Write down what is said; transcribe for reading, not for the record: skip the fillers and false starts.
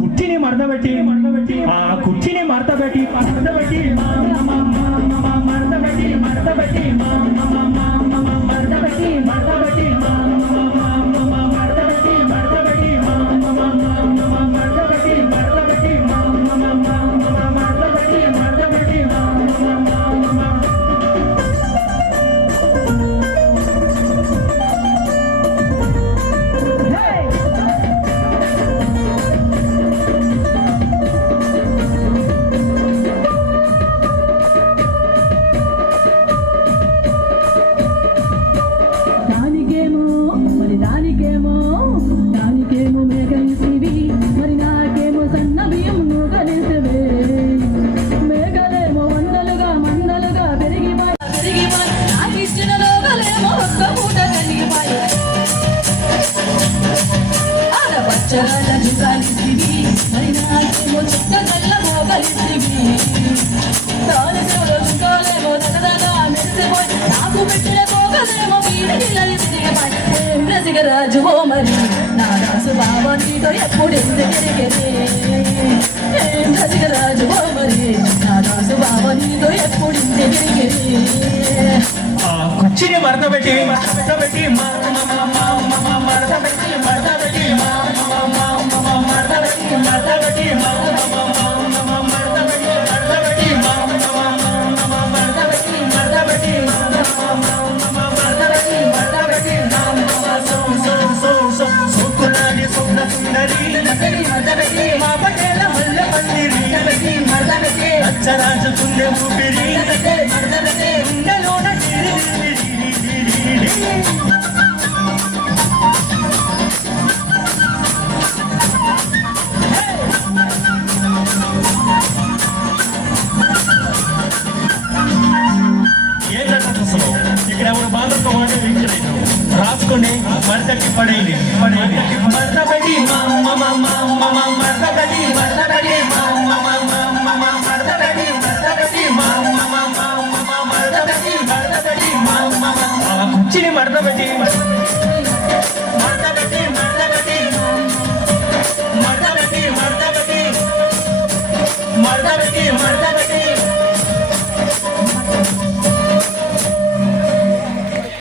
కుర్చీని మడతబెట్టి ఆ కుర్చీని మడతబెట్టి మడతబెట్టి మడతబెట్టి మడతబెట్టి మడతబెట్టి మడతబెట్టి రాజు మరి నా రాసు బాబా నీతో ఎప్పుడు రాజు మరి నా రాసు బాబా నీతో ఎప్పుడు కుర్చీని మడతబెట్టి మడతబెట్టి మడతబెట్టి మడతబెట్టి మడతబెట్టి మడతబెట్టి రాజుకుండే ఊపిరి ఇక్కడ ఎవరు బాధతో రాసుకుని మడతకి పడేది మడతబడి మడతబడి మడతబడి